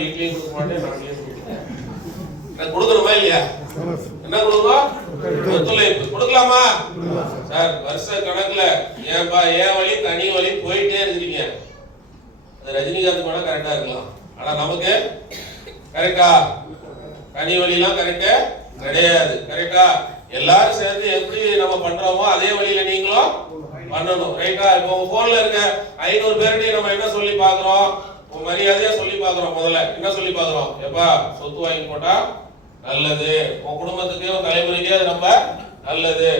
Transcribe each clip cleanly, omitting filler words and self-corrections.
வீட்லயும் கொடுக்க மாட்டேன், நாட்டிலையும் கொடுத்தேன். நான் கொடுக்கணுமா இல்லையா? என்ன கொடுக்கணும்? ஒத்துழைப்பு கொடுக்கலாமா சார்? வருஷ கணக்குல ஏன்பா ஏன் வழி தனி வழி போயிட்டே இருக்கிறீங்க. அது ரஜினிகாந்த் கூட கரெக்டா இருக்கலாம், ஆனா நமக்கு கரெக்டா? தனி வழிலாம் கரெக்டா கிடையாது. கரெக்டா? எல்லாரும் சேர்ந்து எப்படி நம்ம பண்றோமோ அதே வழியில நீங்களும் பண்ணணும். ரைட்டா? இப்போ உங்க போன்ல இருக்க 500 பேர்கிட்ட நம்ம என்ன சொல்லி பாக்குறோம்? மரியாதையா சொல்லி பாக்குறோம். முதல்ல என்ன சொல்லி பாக்குறோம்? எப்பா சொத்து வாங்கி போட்டா நல்லது, உன் குடும்பத்துக்கு உன் தலைமுறைக்கே அது ரொம்ப நல்லது.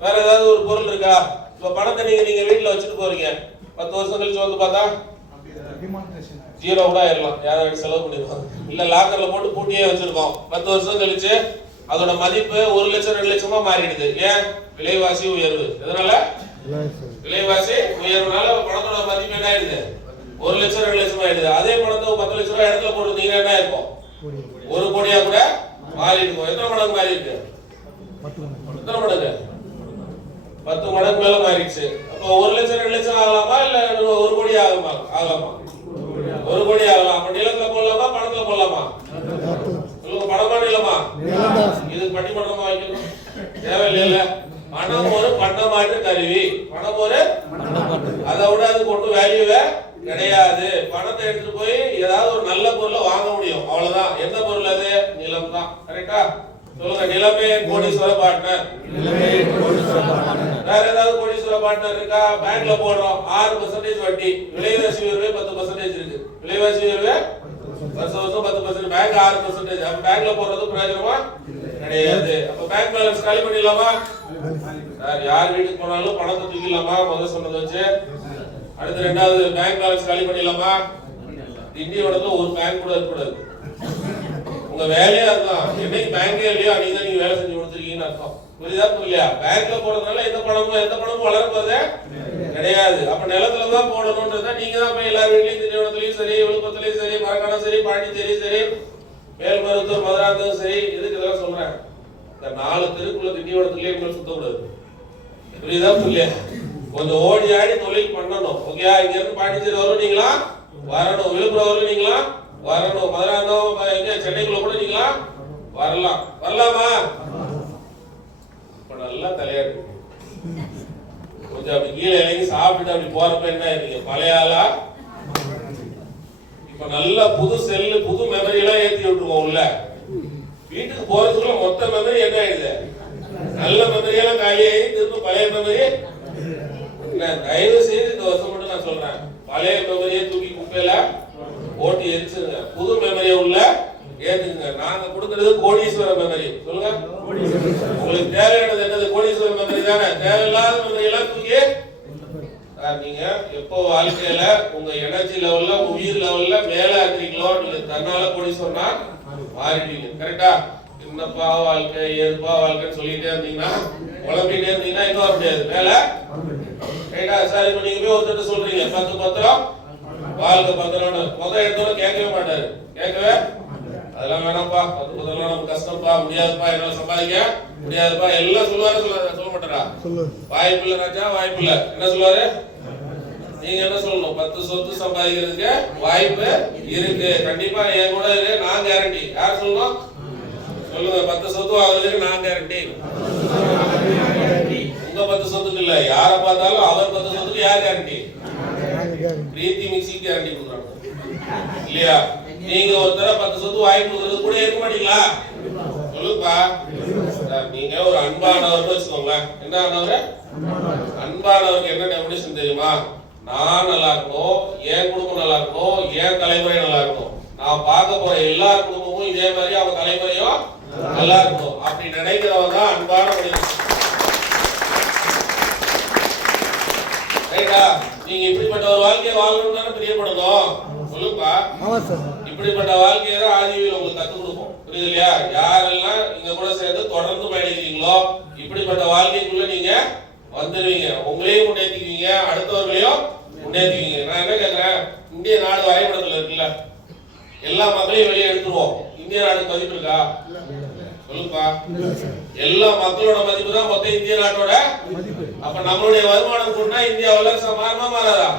வேற ஏதாவது ஒரு பொருள் இருக்கா? இப்ப பணத்தை நீங்க வீட்டுல வச்சுட்டு போறீங்க, 10 வருஷம் கழிச்சு வந்து பார்த்தா ஜீரோ கூட ஆயிடலாம். யாராவது செலவு பண்ணிருப்பாங்க, இல்ல லாக்கர்ல போட்டு பூட்டியே வச்சிருக்கோம். 10 வருஷம் கழிச்சு அதோட மதிப்பு 1 லட்சம் 2 லட்சமா மாறிடுது. ஏன்? விலைவாசி உயர்வு. எதனால? விலைவாசி உயர்வுனால பணத்தோட மதிப்பு என்ன ஆயிடுது? 1 லட்சம் 2 லட்சம் ஆயிடுது. அதே பணத்தை 10 லட்சம் ரூபாய் இடத்துல போட்டுருந்தீங்கன்னா என்ன இருக்கும்? 1 கோடியா கூட மாறி இருக்கும். எத்தனை மடங்கு மாறி இருக்கு? எத்தனை மடங்கு? 10 மடங்கு மேல மாறிடுச்சு. அப்போ 1 லட்சம் 2 லட்சம் ஆகலாமா, இல்ல 1 கோடி ஆகலாமா? 1 கோடி ஆகலாம். அப்ப நிலத்துல போடலாமா, பணத்துல போடலாமா? சொல்லுங்க, பணமா நிலமா? இதுக்கு பட்டிமன்றமா வைக்கணும் தேவையில்லை. பணம் ஒரு பண்டமாற்று கருவி. பணம் ஒரு அதை விட அதுக்கு ஒன்றும் வேல்யூவே கிடையாது. பணத்தை எடுத்துட்டு போய் ஏதாவது ஒரு நல்ல பொருளை வாங்க முடியும், அவ்வளவுதான். எந்த பொருள்? அது நிலம் தான். கரெக்டா? சொல்லுங்க, நிலமே கோடீஸ்வர பார்ட்னர். வேற ஏதாவது கோடீஸ்வர பார்ட்னர் இருக்கா? பேங்க்ல போடுறோம் 6% வட்டி, விலைவாசி உயர்வே 10% இருக்கு. விலைவாசி உயர்வே வருஷம் 10%, பேங்க் 6%. அப்ப பேங்க்ல போடுறது பிரயோஜனமா கிடையாது. அப்ப பேங்க் பேலன்ஸ் காலி பண்ணிடலாமா சார்? யார் வீட்டுக்கு போனாலும் பணத்தை தூக்கிடலாமா? முதல் சொன்னதை வச்சு. அடுத்து ரெண்டாவது, பேங்க் பேலன்ஸ் காலி பண்ணிடலாமா? இந்தியாவோட ஒரு பேங்க் கூட இருக்கக்கூடாது. உங்க வேலையா இருக்கும். என்னைக்கு பேங்கே இல்லையோ அன்னைக்கு தான் நீங்க வேலை செஞ்சு கொடுத்துருக்கீங்கன்னு அர்த்தம். புரியுதா புரியலையா? பேங்க்ல போடுறதுனால எந்த பணமும் வளர்ப்பதே கிடையாது. அப்ப நிலத்துலதான் போடணும்ன்றத நீங்க தான் போய் எல்லா வீட்லயும், திண்டிவனத்திலயும் சரி, விழுப்புரத்துலயும் சரி, மரக்காணம் சரி, பாண்டிச்சேரி சரி, மேல்மருவத்தூர், மதுராந்தகம் சரி, இதுக்கு இதெல்லாம் சொல்றேன். இந்த 4 தெருக்குள்ள திண்டிவனத்திலேயே எங்களுக்கு சுத்தக்கூடாது. புரியுதா புரியலையா? கொஞ்சம் ஓடி ஆடி தொழில் பண்ணணும். ஓகே, இங்க இருந்து பாண்டிச்சேரி வரும் நீங்களா வரணும், விழுப்புரம் வரும் நீங்களா வரணும், மதுராந்தகம் எங்க சென்னைக்குள்ள கூட நீங்களா வரலாம். வரலாமா? இப்ப நல்லா தலையாட்டு கொஞ்சம் அப்படி கீழே இறங்கி சாப்பிட்டு அப்படி போறப்ப என்ன ஆயிருக்கீங்க? பழைய ஆளா? இப்ப நல்ல புது செல்லு, புது மெமரி எல்லாம் ஏத்தி விட்டுருவோம் உள்ள. வீட்டுக்கு போறதுக்குள்ள மொத்த மெமரி என்ன ஆயிடுது? நல்ல மெமரி எல்லாம் காலியாகி திரும்ப பழைய மெமரி. தயவு செய்து இந்த வருஷம் மட்டும் நான் சொல்றேன், பழைய மெமரியை தூக்கி குப்பையில ஓட்டி எரிச்சிருங்க, புது மெமரியை உள்ள ஏத்துங்க. நாங்க கொடுக்கிறது கோடீஸ்வர மெமரி. சொல்லுங்க, உங்களுக்கு தேவையானது என்னது? கோடீஸ்வர மெமரி தானே. தேவையில்லாத மெமரி எல்லாம் தூக்கி நீங்க எப்போ வாழ்க்கையில உங்க எனர்ஜி லெவல்ல, உயிர் லெவல்ல மேல இருக்கிறீங்களோ நீங்க தன்னால கோடீஸ்வரனா மாறிடுவீங்க. கரெக்டா? என்னப்பா வாழ்க்கை, ஏதுப்பா வாழ்க்கைன்னு சொல்லிட்டே இருந்தீங்கன்னா, குழம்பிட்டே இருந்தீங்கன்னா இன்னும் வர முடியாது மேல. ரைட்டா? சார், இப்ப நீங்க போய் ஒருத்தர் சொல்றீங்க 10 பத்திரம் வாழ்க்கை பத்திரம்னு, முதல் எடுத்தோட கேட்கவே மாட்டாரு. கேட்கவே அதெல்லாம் வேணாம்ப்பா, 10 பத்திரம் நமக்கு கஷ்டம்ப்பா, முடியாதுப்பா, என்னால சம்பாதிக்க முடியாதுப்பா எல்லாம் சொல்லுவாரு. சொல்ல மாட்டாரா? வாய்ப்பு இல்ல ராஜா, வாய்ப்பு இல்ல. என்ன சொல்லுவாரு? நீங்க என்ன சொல்லணும்? 10 சொத்து சம்பாதிக்கிறதுக்கு வாய்ப்பு இருக்கு, கண்டிப்பா என் கூட இருக்கு, நான் கேரண்டி. யார் சொல்லணும்? சொல்லுங்க, 10 சொத்து வாங்குறதுக்கு நான் கேரண்டி. உங்க 10 சொத்துக்கு இல்ல, யார பார்த்தாலும் அவர் 10 சொத்துக்கு யார் கேரண்டி? பிரீத்தி மிக்ஸி கேரண்டி கொடுக்குறாங்க இல்லையா? நீங்க ஒருத்தர 10 சொத்து வாங்கி கொடுக்கறது கூட இருக்க மாட்டீங்களா? சொல்லுப்பா. நீங்க ஒரு அன்பானவர் வச்சுக்கோங்களேன். என்ன ஆனவர்? அன்பானவருக்கு என்ன டெபினிஷன் தெரியுமா? நான் நல்லா இருக்கணும், என் குடும்பம் நல்லா இருக்கணும், என் தலைமுறை நல்லா இருக்கணும், நான் பார்க்க போற எல்லா குடும்பமும் இதே மாதிரி அவங்க தலைமுறையும் நல்லா இருக்கணும். அப்படி நினைக்கிறவங்க தான் அன்பான மனிதன். ரைட்டா? நீங்க இப்படிப்பட்ட ஒரு வாழ்க்கையை வாழணும் தானே பிரியப்படணும். சொல்லுப்பா. இப்படிப்பட்ட வாழ்க்கையை தான் ஆதிவியில் உங்களுக்கு கத்துக் கொடுப்போம். புரியுது இல்லையா? யாரெல்லாம் இங்க கூட சேர்ந்து தொடர்ந்து பயணிக்கிறீங்களோ இப்படிப்பட்ட வாழ்க்கைக்குள்ள நீங்க வந்துருவீங்க. உங்களையும் முன்னேற்றிக்குவீங்க, அடுத்தவர்களையும் முன்னேற்றிக்குவீங்க. நான் என்ன கேட்கிறேன், இந்திய நாடு வரைபடத்துல இருக்குல்ல, எல்லா மக்களையும் வெளியே எடுத்துருவோம். இந்திய நாடு மதிப்பு இருக்கா? சொல்லுப்பா. எல்லா மக்களோட மதிப்பு தான் மொத்த இந்திய நாட்டோட. அப்ப நம்மளுடைய வருமானம் கூட்டினா இந்தியா வல்லரசா மாறுமா மாறாதா?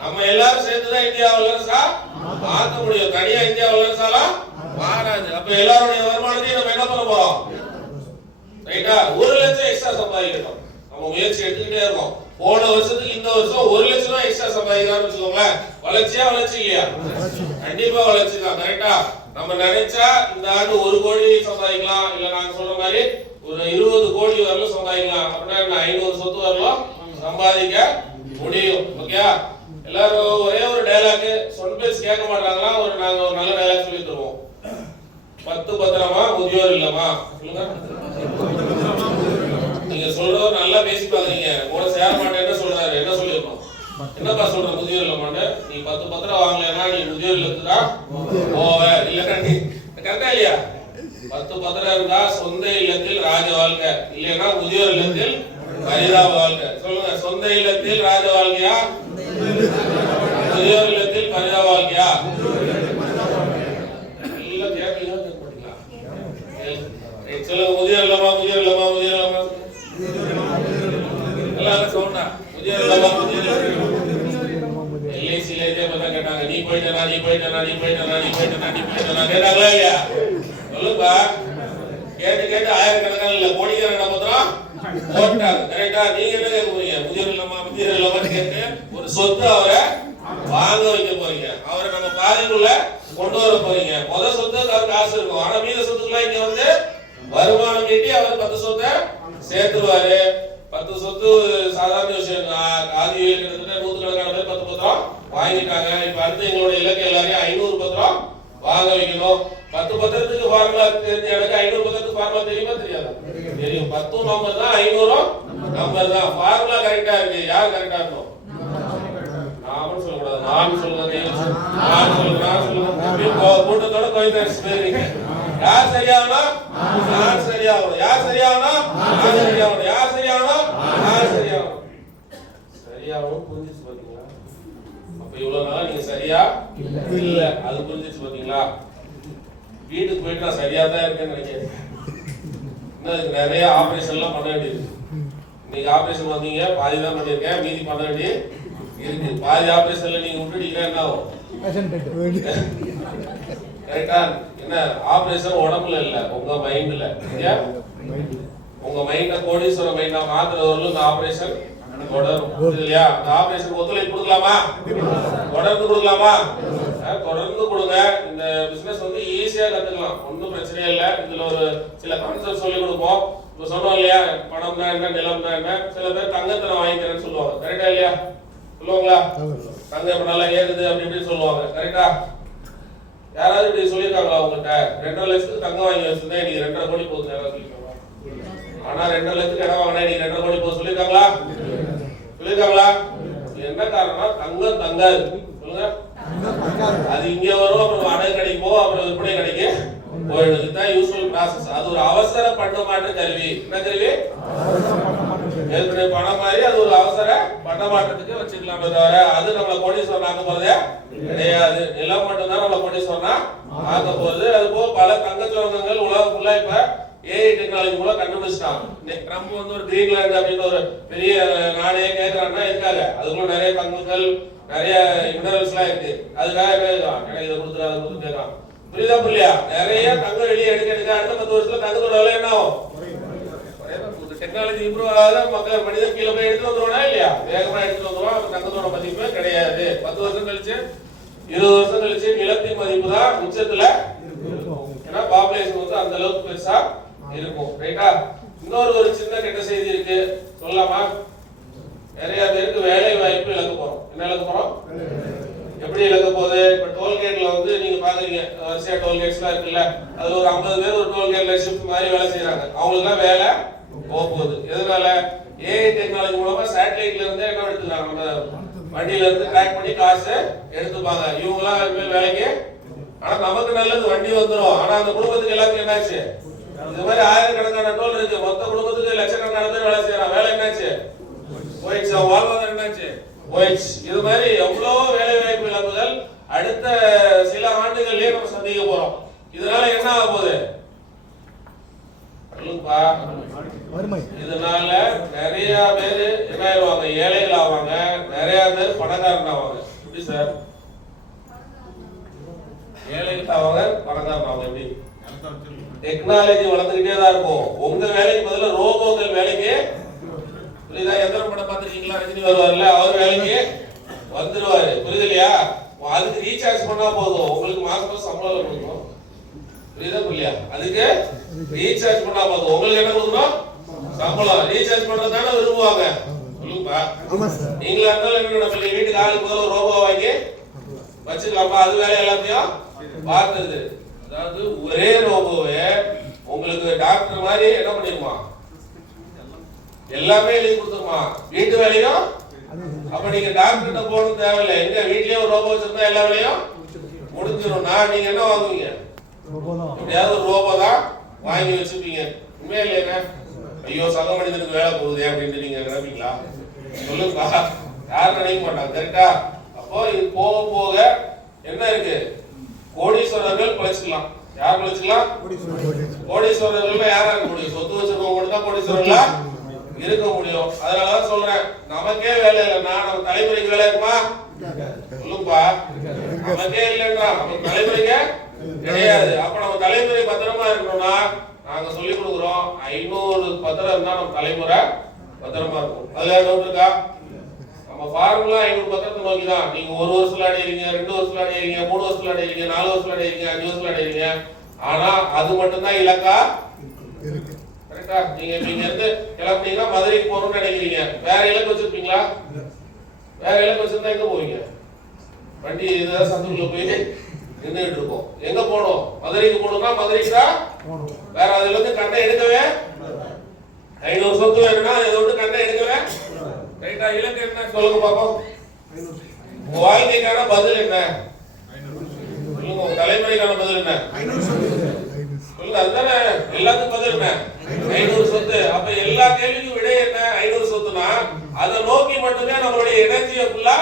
நம்ம எல்லாரும் சேர்ந்துதான் இந்தியா வல்லரசா மாத்த முடியும். தனியா இந்தியா வளர்ச்சாலும் மாறாது. அப்ப எல்லாருடைய வருமானத்தையும் நம்ம என்ன பண்ண போறோம்? ரைட்டா, 1 லட்சம் எக்ஸ்ட்ரா சம்பாதிக்கணும். நம்ம முயற்சி எடுத்துக்கிட்டே இருக்கோம். போன வருஷத்துக்கு இந்த வருஷம் 1 லட்சம் ரூபாய் எக்ஸ்ட்ரா சம்பாதிக்கலாம்னு வச்சுக்கோங்களேன். வளர்ச்சியா வளர்ச்சி இல்லையா? கண்டிப்பா வளர்ச்சி தான். கரெக்டா, நம்ம நினைச்சா இந்த ஆண்டு 1 கோடி சம்பாதிக்கலாம். இல்ல நாங்க சொல்ற மாதிரி ஒரு 20 கோடி வரலும் சம்பாதிக்கலாம். அப்படின்னா 500 சொத்து வரலும் சம்பாதிக்க முடியும். ஓகே, எல்லாரும் ஒரே ஒரு டயலாக் சொன்ன பேச்சு கேட்க மாட்டாங்களா? நாங்க ஒரு நல்ல டயலாக் சொல்லி தருவோம். 10 பத்திரமா முதியோர் இல்லமா? சொல்லுங்க. நீங்க சொல்றவர் நல்லா பேசி பாக்குறீங்க. கூட சேர மாட்டேன்னு சொல்றாரு. என்ன சொல்லிருக்கோம்? என்னப்பா சொல்ற முதியோர் இல்லமான்னு? நீ 10 பத்திரம் வாங்கலைன்னா நீ முதியோர் இல்லத்துக்கு தான் போவ. இல்லன்னா நீ கரெக்டா இல்லையா? 10 பத்திரம் இருந்தா சொந்த இல்லத்தில் ராஜ வாழ்க்கை, இல்லைன்னா முதியோர் இல்லத்தில் பரிதாப வாழ்க்கை. சொல்லுங்க, சொந்த இல்லத்தில் ராஜ வாழ்க்கையா, முதியோர் இல்லத்தில் பரிதாப வாழ்க்கையா? எல்லாம் கேட்கலாம். சொல்லுங்க, முதியோர் இல்லமா, முதியோர் இல்லமா, முதியோர் இல்லமா? எல்லாம் சொன்னா முதியோர் இல்லமா, முதியோர் இல்லமா? எல்ஐசில இதே மாதிரி கேட்டாங்க. நீ போயிட்டனா, நீ போயிட்டனா, நீ போயிட்டனா, நீ போயிட்டனா, நீ போயிட்டனா கேட்டாங்களா இல்லையா? சொல்லுப்பா. கேட்டு கேட்டு ஆயிரக்கணக்கான இல்ல கோடிக்கணக்கான பத்திரம் போட்டாங்க. கரெக்டா, நீங்க என்ன கேட்க போறீங்க? முதியோர் இல்லமா, முதியோர் இல்லமான்னு கேட்டு ஒரு சொத்து அவரை வாங்க வைக்க போறீங்க. அவரை நம்ம பாதைக்குள்ள கொண்டு வர போறீங்க. முதல் சொத்து அவர் காசு இருக்கும். ஆனா மீத சொத்துக்கெல்லாம் இங்க வந்து வருமானம் ஈட்டி அவர் 10 சொத்தை சேர்த்துருவாரு. 10 சொத்து சாதாரண விஷயம். ஆதியில் கிட்டத்தட்ட 100கணக்கான பேர் 10 பத்திரம் வாங்கிட்டாங்க. இப்ப அடுத்து எங்களுடைய இலக்கு எல்லாரையும் 500 பத்திரம் வாங்க வைக்கணும். 10 பத்திரத்துக்கு ஃபார்முலா தெரிஞ்ச எனக்கு 500 பத்திரத்துக்கு ஃபார்முலா தெரியுமா தெரியாதா? தெரியும். 10 நம்பர் தான், 500 நம்பர் தான். ஃபார்முலா கரெக்டா இருக்கு. யார் கரெக்டா இருக்கும்? நாம சொல்லக்கூடாது. நான் சொல்லுங்க, நான் சொல்லுங்க. கூட்டத்தோட கோயிலுக்கு யார் சரியாகணும்? நான் சரியாகணும். யார் சரியாகணும்? நான் சரியாகணும். யார் சரியாகணும்? நான் சரியாகணும். சரியாகணும் புரிஞ்சிச்சு பாத்தீங்களா? அப்ப இவ்வளவு நாளா நீங்க சரியா இல்ல, அது புரிஞ்சிச்சு பாத்தீங்களா? வீட்டுக்கு போயிட்டு நான் சரியா தான் இருக்கேன்னு நினைக்கிறேன். இன்னும் நிறைய ஆபரேஷன் எல்லாம் பண்ண வேண்டியது. நீங்க ஆபரேஷன் வந்தீங்க, பாதி தான் பண்ணிருக்கேன், மீதி பண்ண வேண்டியது இருக்கு. பாதி ஆபரேஷன்ல நீங்க விட்டுட்டீங்கன்னா என்ன ஆகும்? கரெக்டா? என்ன ஆபரேஷன் உடம்புல இல்ல, உங்க மைண்ட்ல. உங்க மைண்ட கோடீஸ்வர மைண்டா மாத்துறவர்களும் இந்த ஆபரேஷன் தொடரும் இல்லையா? அந்த ஆபரேஷன் ஒத்துழைப்பு கொடுக்கலாமா? தொடர்ந்து கொடுக்கலாமா? தொடர்ந்து கொடுங்க. இந்த பிசினஸ் வந்து ஈஸியா கத்துக்கலாம், ஒன்றும் பிரச்சனையே இல்லை. இதுல ஒரு சில கான்செப்ட் சொல்லி கொடுப்போம். இப்ப சொன்னோம் இல்லையா, பணம்னா என்ன, நிலம்னா என்ன. சில பேர் தங்கத்தை வாங்கிக்கிறேன்னு சொல்லுவாங்க. கரெக்டா இல்லையா? சொல்லுவாங்களா? தங்கம் இப்ப நல்லா ஏறுது அப்படி இப்படின்னு சொல்லுவாங்க. கரெக்டா? யாராவது இப்படி சொல்லியிருக்காங்களா உங்ககிட்ட? 2.5 லட்சத்துக்கு தங்கம் வாங்கி வச்சிருந்தேன், இன்னைக்கு 2.5 கோடி போகுது. யாராவது சொல்லியிருக்காங்களா? ஆனா 2.5 லட்சத்துக்கு இடம் வாங்கினா இன்னைக்கு 2.5 கோடி போகுது சொல்லியிருக்காங்களா? சொல்லியிருக்காங்களா? என்ன காரணம்னா தங்கம் தங்காது. சொல்லுங்க, அது இங்க வரும், அப்புறம் வாடகை கடைக்கு போகும், அப்புறம் விற்பனை கடைக்கு போயிடும். இதுதான் யூஸ்வல் ப்ராசஸ். அது ஒரு அவசர பண்டமாற்று கருவி. என்ன கருவி? ஏற்கனவே பணம் மாதிரி அது ஒரு அவசர பண்டமாற்றத்துக்கு வச்சுக்கலாமே தவிர அது நம்மளை கோடீஸ்வரன் ஆக்க போறதே கிடையாது. நிலம் மட்டும்தான் நம்மளை கோடீஸ்வரனா ஆக்க போகுது. அது போக பல தங்க சுரங்கங்கள் உலகம் ஃபுல்லா இப்ப ஏஐ டெக்னாலஜி மூலம் கண்டுபிடிச்சிட்டாங்க. ட்ரம்ப் வந்து ஒரு கிரீன்லாந்து அப்படின்னு ஒரு பெரிய நாடே கேட்கறாங்கன்னா இருக்காங்க. அதுக்குள்ள நிறைய தங்கங்கள், நிறைய மினரல்ஸ் எல்லாம் இருக்கு. அதுக்காக எனக்கு இதை கொடுத்துரு, அதை கொடுத்து கேட்கலாம். புரியுதா புரியலையா? நிறைய தங்கம் வெளியே எடுக்க அடுத்த 10 வருஷத்துல தங்கத்தோட விலை என்ன ஆகும்? டெக்னாலஜி இம்ப்ரூவ் ஆகாத மக்கள் மனிதர் கீழே போய் எடுத்து வந்துருவானா இல்லையா? வேகமா எடுத்து வந்துருவான். அப்ப தங்கத்தோட மதிப்பே கிடையாது. 10 வருஷம் கழிச்சு 20 வருஷம் கழிச்சு நிலத்தின் மதிப்பு தான் உச்சத்துல இருக்கும். ஏன்னா பாப்புலேஷன் வந்து அந்த அளவுக்கு பெருசா இருக்கும். ரைட்டா? இன்னொரு சின்ன கெட்ட செய்தி இருக்கு, சொல்லலாமா? நிறைய பேருக்கு வேலை வாய்ப்பு இழக்க போறோம். என்ன இழக்க போறோம்? எப்படி இழக்க போகுது? இப்ப டோல்கேட்ல வந்து நீங்க பாக்குறீங்க, வரிசையா டோல்கேட்ஸ் எல்லாம் இருக்குல்ல, அதுல ஒரு 50 பேர் ஒரு டோல்கேட்ல ஷிஃப்ட் மாதிரி வேலை செய்யறாங்க. அவங்களுக்கு எல்லாம் வேலை போகுது. எதனால? ஏஐ டெக்னாலஜி மூலமா சேட்டலைட்ல இருந்து என்ன எடுத்துக்கிறாங்க, நம்ம வண்டியில இருந்து ட்ராக் பண்ணி காசு எடுத்துப்பாங்க. இவங்க எல்லாம் வேலைக்கு. ஆனா நமக்கு நல்லது, வண்டி வந்துடும். ஆனா அந்த குடும்பத்துக்கு எல்லாத்துக்கும் என்னாச்சு? இது மாதிரி ஆயிரக்கணக்கான டோல் இருக்கு, மொத்த குடும்பத்துக்கு லட்சக்கணக்கான பேர் வேலை செய்யறாங்க. வேலை என்னாச்சு? போயிடுச்சு. வாழ்வாதாரம் என்னாச்சு? போயிடுச்சு. இது மாதிரி எவ்வளவு வேலை வாய்ப்பு இழப்புகள் அடுத்த சில ஆண்டுகள்லயே நம்ம சந்திக்க போறோம். இதனால என்ன ஆக போகுது? இதனால நிறைய பேரு என்ன ஆயிடுவாங்க? ஏழைகள் ஆவாங்க. நிறைய பேர் பணக்காரன் ஆவாங்க. எப்படி சார்? ஏழைகிட்ட அவங்க பணக்காரன் அவங்க எப்படி டெக்னாலஜி வளர்ந்துகிட்டே தான் இருக்கும். உங்க வேலைக்கு பதிலா ரோபோக்கள் வேலைக்கு புரியுதா? எத்தனை படம் பார்த்துருக்கீங்களா? ரஜினி வருவார்ல, அவர் வேலைக்கு வந்துருவாரு. புரியுது இல்லையா? அதுக்கு ரீசார்ஜ் பண்ணா போதும், உங்களுக்கு மாசம் சம்பளம் கொடுக்கணும். புரியுதா புரியா? அதுக்கு ரீசார்ஜ் பண்ணா போதும், உங்களுக்கு என்ன கொடுக்கணும்? சம்பளம். ரீசார்ஜ் பண்றதானே விரும்புவாங்க. சொல்லுங்கப்பா. நீங்களா இருந்தாலும் என்ன நம்ம வீட்டுக்கு ஆளுக்கு பதில் ரோபோ வாங்கி வச்சுக்கலாமா? அது வேலை எல்லாத்தையும் பார்த்துருது. அதாவது ஒரே ரோபோவே உங்களுக்கு டாக்டர் மாதிரி என்ன பண்ணிருமா? எல்லாமே எழுதி கொடுத்துருமா, வீட்டு வேலையும். அப்ப நீங்க டாக்டர்கிட்ட போகணும் தேவையில்லை. எங்க வீட்லயே ஒரு ரோபோ வச்சிருந்தா எல்லா வேலையும் முடிஞ்சிடும்னா நீங்க என்ன வாங்குவீங்க? எப்படியாவது ஒரு ரோபோ தான் வாங்கி வச்சுப்பீங்க. உண்மையா இல்லையா? ஐயோ சக மனிதனுக்கு வேலை போகுது அப்படின்னு நீங்க நினைப்பீங்களா? சொல்லுங்கப்பா. யாரும் நினைக்க மாட்டாங்க. கரெக்டா? அப்போ இது போக போக என்ன இருக்கு? கோடீஸ்வரர்கள் பிழைச்சுக்கலாம். யார் பிழைச்சுக்கலாம்? கோடீஸ்வரர்கள் யாரா இருக்க முடியும்? சொத்து வச்சிருக்கவங்க மட்டும் தான் கோடீஸ்வரர்களா இருக்க முடியும். அதனாலதான் சொல்றேன், நமக்கே வேலை இல்லைன்னா நம்ம தலைமுறைக்கு வேலை இருக்குமா? சொல்லுங்கப்பா. நமக்கே இல்லைன்றா நம்ம தலைமுறைக்கு கிடையாது. அப்ப நம்ம தலைமுறை பத்திரமா இருக்கணும்னா நாங்க சொல்லி கொடுக்குறோம், 500 பத்திரம் இருந்தா நம்ம தலைமுறை பத்திரமா இருக்கும். அதுல டவுட் இருக்கா? நம்ம ஃபார்முலா 500 பத்திரத்தை நோக்கி தான். நீங்க 1 வருஷத்துல அடையிறீங்க, 2 வருஷத்துல அடையிறீங்க, 3 வருஷத்துல அடையிறீங்க, 4 வருஷத்துல அடையிறீங்க, 5 வருஷத்துல அடையிறீங்க. ஆனா அது மட்டும்தான் இலக்கா இருக்கு. கரெக்டா? நீங்க இங்க இருந்து கிளம்பினீங்கன்னா மதுரைக்கு போகணும்னு நினைக்கிறீங்க, வேற இலக்கு வச்சிருப்பீங்களா? வேற இலக்கு வச்சிருந்தா எங்க போவீங்க? வண்டி ஏதாவது சந்துக்குள்ள போய் நின்றுட்டு இருக்கோம். எங்க போகணும்? மதுரைக்கு போகணும்னா மதுரைக்கு தான் வேற அதுல இருந்து கண்ணை எடுக்கவே 500 சொத்து வேணும்னா இதை விட்டு கண்ணை எடுக்கவே. ரைட்டா? இலக்கு என்ன சொல்லுங்க பாப்போம். உங்க வாழ்க்கைக்கான பதில் என்ன சொல்லுங்க? உங்க தலைமுறைக்கான பதில் என்ன சொல்லுங்க? அதுதானே எல்லாத்துக்கும் பதில் என்ன? 500 சொத்து. அப்ப எல்லா கேள்விக்கும் விடை என்ன? 500 சொத்துனா அதை நோக்கி மட்டுமே நம்மளுடைய எனர்ஜியை ஃபுல்லா.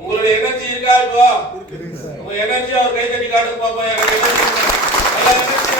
உங்களுடைய எனர்ஜி இருக்கா? இப்போ உங்க எனர்ஜி அவர் கை தட்டி காட்டுங்க பாப்போம். எனக்கு